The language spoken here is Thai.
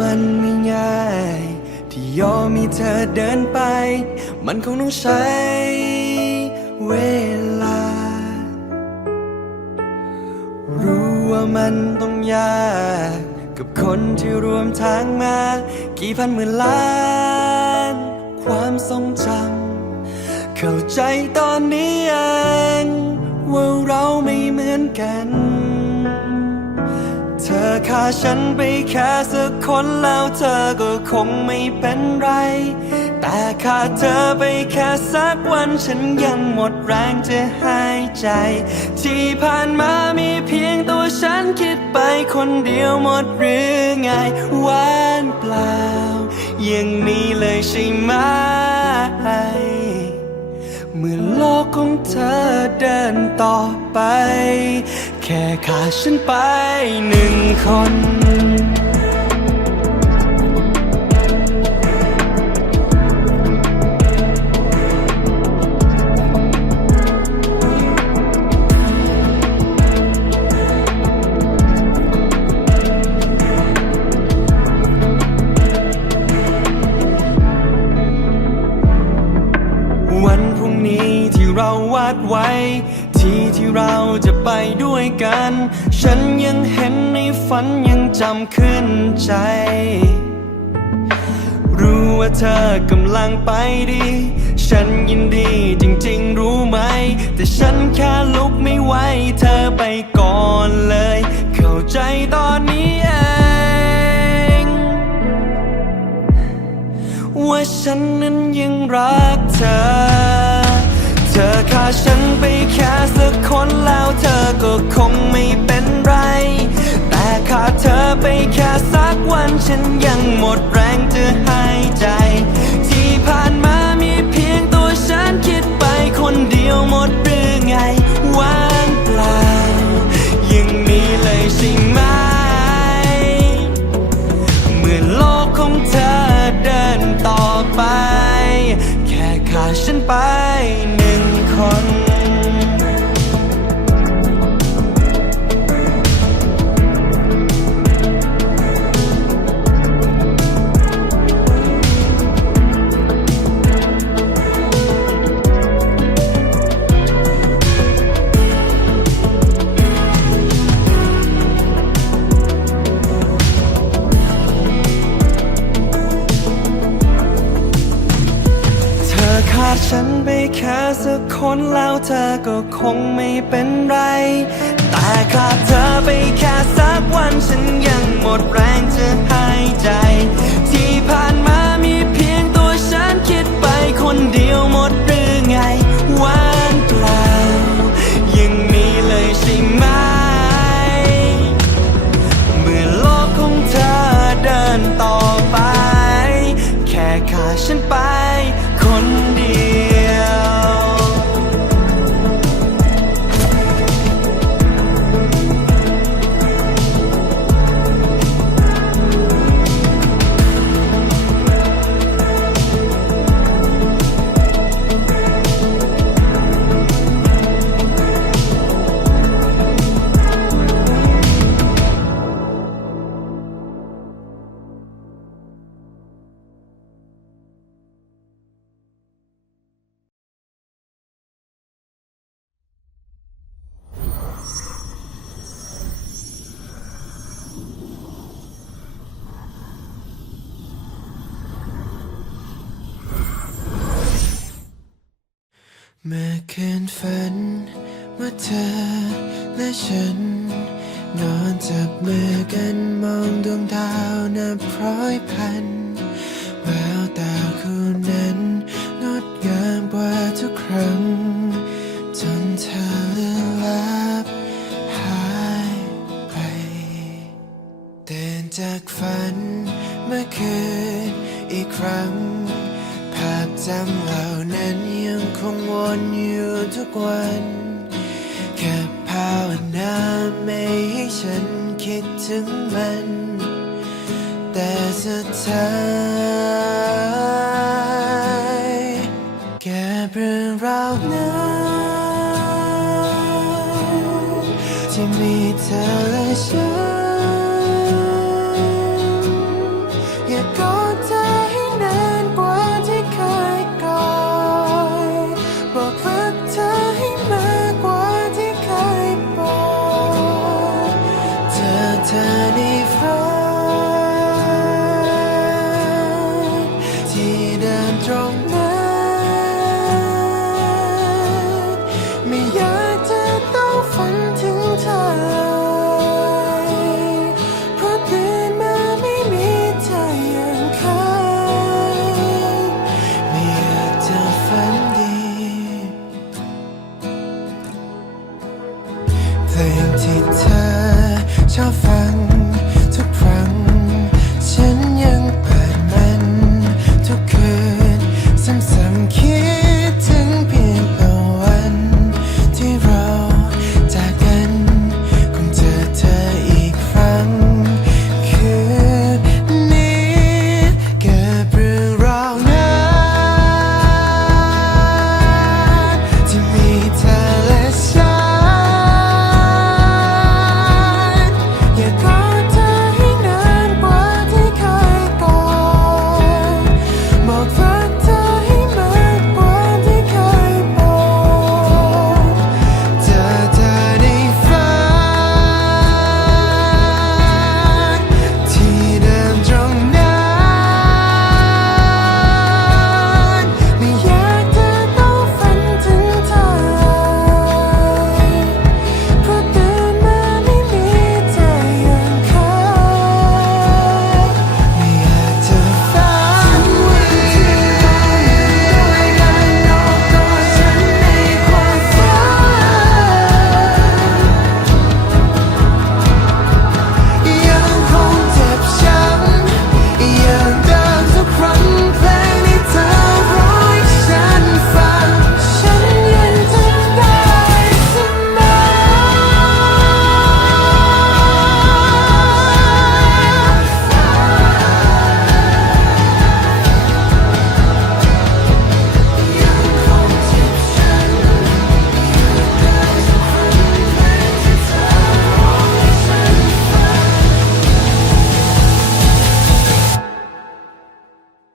มันไม่ง่าย ที่ยอมมีเธอเดินไป มันคงต้องใช้เวลา รู้ว่ามันต้องยาก กับคนที่รวมทางมา กี่พันหมื่นล้าน ความทรงจำเข้าใจตอนนี้เองว่าเราไม่เหมือนกัน อฆ่าฉันไปแค่สักคนแล้วเธอก็คงไม่เป็นไร แต่ขาดเธอไปแค่สักวันฉันยังหมดแรงจะหายใจ ที่ผ่านมามีเพียงตัวฉันคิดไปคนเดียวหมดหรือไงหวานเปล่าย่างนี้เลยใช่ไหม เมื่อโลกของเธอเดินต่อไป แค่ขาดฉันไปหนึ่งคน วันพรุ่งนี้ที่เราวาดไว้ เราจะไปด้วยกัน ฉันยังเห็นในฝันยังจำขึ้นใจ รู้ว่าเธอกำลังไปดี ฉันยินดีจริงๆรู้ไหม แต่ฉันแค่ลุกไม่ไหวเธอไปก่อนเลย เข้าใจตอนนี้เองว่าฉันนั้นยังรักเธอ ธอฆ่าฉันไปแค่สักคนแล้วเธอก็คงไม่เป็นไร แต่ขาดเธอไปแค่สักวันฉันยังหมดแรงจะหายใจ ที่ผ่านมามีเพียงตัวฉันคิดไปคนเดียวหมดเรือง ค่สักคนแล้วเธอก็คงไม่เป็นไร แต่ขาดเธอ เมื่อคืนฝันว่าเธอและฉัน นอนจับมือกันมองดวงดาวนับร้อยพันแววตาคู่นั้นงดงามกว่าทุกครั้ง จนเธอเลือนลับหายไปตื่นจากฝันเมื่อคืนอีกครั้ง จำเหล่านั้นยังคงวนอยู่ทุกวัน แค่ภาวนาไม่ให้ฉันคิดถึงมัน แต่สุดท้ายแก้เรื่องราวนั้นที่มีเธอและฉัน เพลงที่เธอชอบฟัง